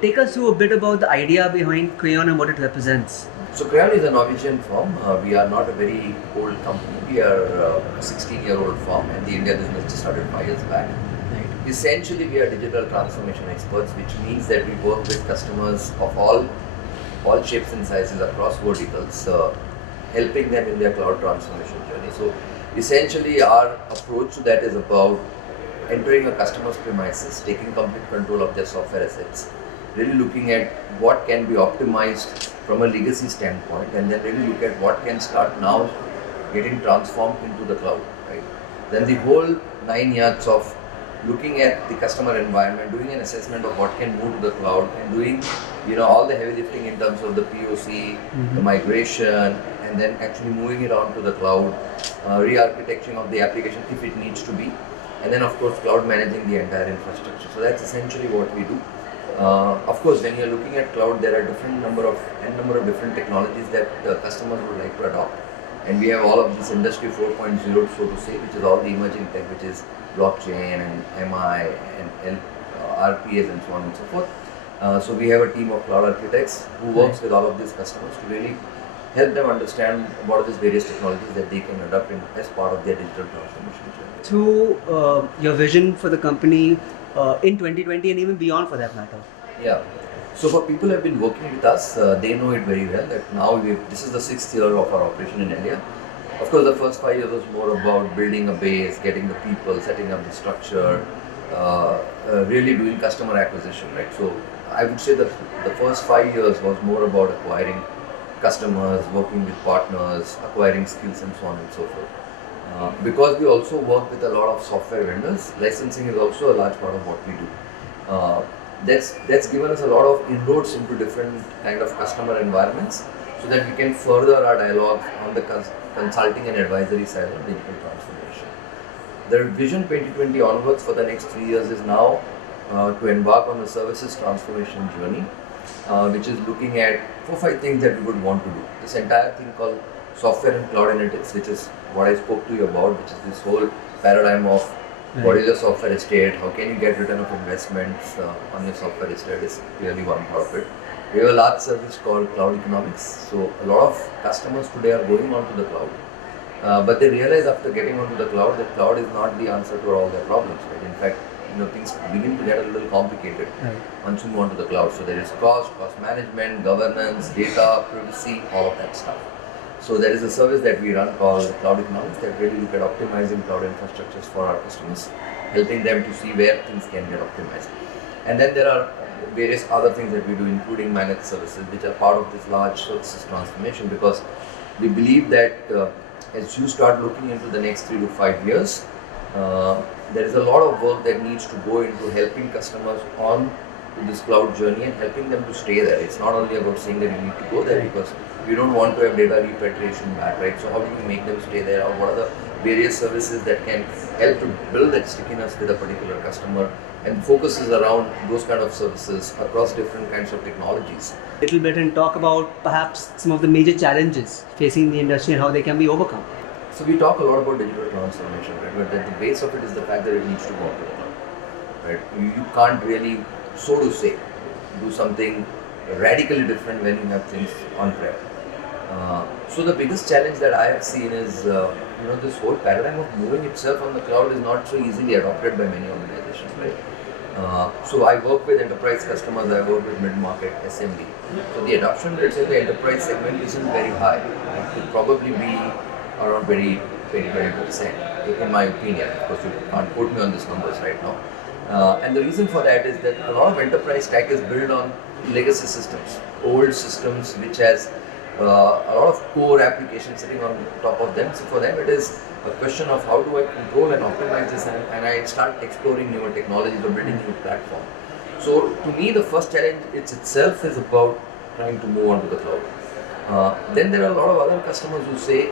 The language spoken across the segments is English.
Take us through a bit about the idea behind Crayon and what it represents. So Crayon is a Norwegian firm. We are not a very old company. We are a 16-year-old firm, and the India business just started 5 years back. Right. Essentially, we are digital transformation experts, which means that we work with customers of all shapes and sizes across verticals, helping them in their cloud transformation journey. So essentially, our approach to that is about entering a customer's premises, taking complete control of their software assets, really looking at what can be optimized from a legacy standpoint, and then really look at what can start now getting transformed into the cloud, right? Then the whole 9 yards of looking at the customer environment, doing an assessment of what can move to the cloud, and doing all the heavy lifting in terms of the POC, the migration, and then actually moving it on to the cloud, re-architecting of the application if it needs to be, and then of course cloud managing the entire infrastructure. So that's essentially what we do. Of course, when you're looking at cloud, there are number of different technologies that customers would like to adopt, and we have all of this industry 4.0, so to say, which is all the emerging tech, which is blockchain and MI and RPAs and so on and so forth. So we have a team of cloud architects who works with all of these customers to really help them understand what are these various technologies that they can adopt as part of their digital transformation journey. Through your vision for the company in 2020 and even beyond for that matter. Yeah. So for people who have been working with us, they know it very well that now this is the 6th year of our operation in India. Of course, the first 5 years was more about building a base, getting the people, setting up the structure, really doing customer acquisition, right? So I would say that the first 5 years was more about acquiring customers, working with partners, acquiring skills and so on and so forth. Because we also work with a lot of software vendors, licensing is also a large part of what we do. That's given us a lot of inroads into different kind of customer environments, so that we can further our dialogue on the consulting and advisory side of digital transformation. The Vision 2020 onwards for the next 3 years is now to embark on a services transformation journey, which is looking at 4-5 things that we would want to do. This entire thing called software and cloud analytics, which is what I spoke to you about, which is this whole paradigm of what is your software estate, how can you get return of investments on your software estate is clearly one part of it. We have a large service called cloud economics. So a lot of customers today are going onto the cloud, but they realize after getting onto the cloud that cloud is not the answer to all their problems, right? In fact, things begin to get a little complicated once you move onto the cloud. So there is cost management, governance, data, privacy, all of that stuff. So there is a service that we run called Cloud Economics that really look at optimizing cloud infrastructures for our customers, helping them to see where things can get optimized. And then there are various other things that we do, including managed services, which are part of this large services transformation, because we believe that as you start looking into the next 3 to 5 years, there is a lot of work that needs to go into helping customers on to this cloud journey and helping them to stay there. It's not only about saying that you need to go there, because we don't want to have data repatriation back, right? So how do you make them stay there, or what are the various services that can help to build that stickiness with a particular customer, and focuses around those kind of services across different kinds of technologies. Little bit and talk about perhaps some of the major challenges facing the industry and how they can be overcome. So we talk a lot about digital transformation, right? But the base of it is the fact that it needs to go up to the cloud, right? You can't really, so to say, do something radically different when you have things on-prem. So the biggest challenge that I have seen is, this whole paradigm of moving itself on the cloud is not so easily adopted by many organizations, right? So I work with enterprise customers, I work with mid-market SMB. So the adoption rates in the enterprise segment isn't very high. It could probably be around 20% in my opinion. Of course, you can't quote me on these numbers right now. And the reason for that is that a lot of enterprise tech is built on legacy systems, old systems which has a lot of core applications sitting on top of them. So for them it is a question of how do I control and optimize this, and I start exploring newer technologies or building new platform. So to me the first challenge itself is about trying to move on to the cloud. Then there are a lot of other customers who say,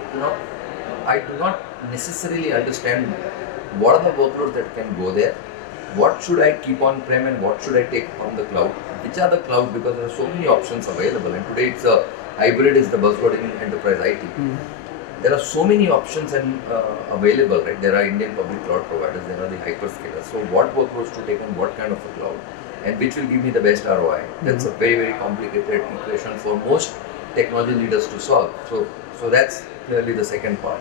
I do not necessarily understand what are the workloads that can go there, what should I keep on-prem and what should I take on the cloud, which are the clouds, because there are so many options available, and today it's a hybrid is the buzzword in enterprise IT. There are so many options and available, right? There are Indian public cloud providers, there are the hyperscalers. So what workloads to take on what kind of a cloud? and which will give me the best ROI. That's a very, very complicated equation for most technology leaders to solve. So that's clearly the second part.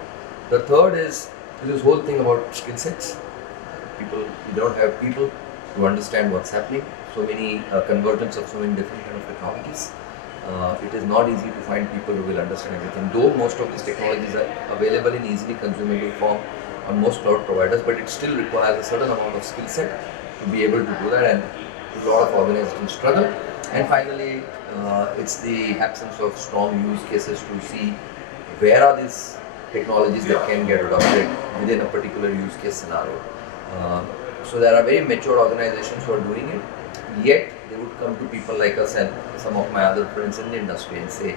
The third is this whole thing about skill sets. People, you don't have people to understand what's happening. So many convergence of so many different kind of technologies. It is not easy to find people who will understand everything. Though most of these technologies are available in easily consumable form on most cloud providers, but it still requires a certain amount of skill set to be able to do that, and a lot of organizations struggle. And finally, it's the absence of strong use cases to see where are these technologies that can get adopted within a particular use case scenario. So there are very mature organizations who are doing it, yet they would come to people like us and some of my other friends in the industry and say,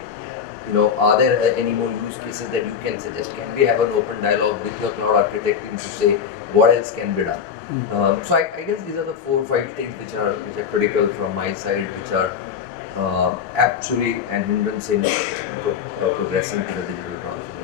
are there any more use cases that you can suggest? Can we have an open dialogue with your cloud architect team to say what else can be done? So I guess these are the 4 or 5 things which are critical from my side, which are actually an hindrance in progressing to the digital transformation.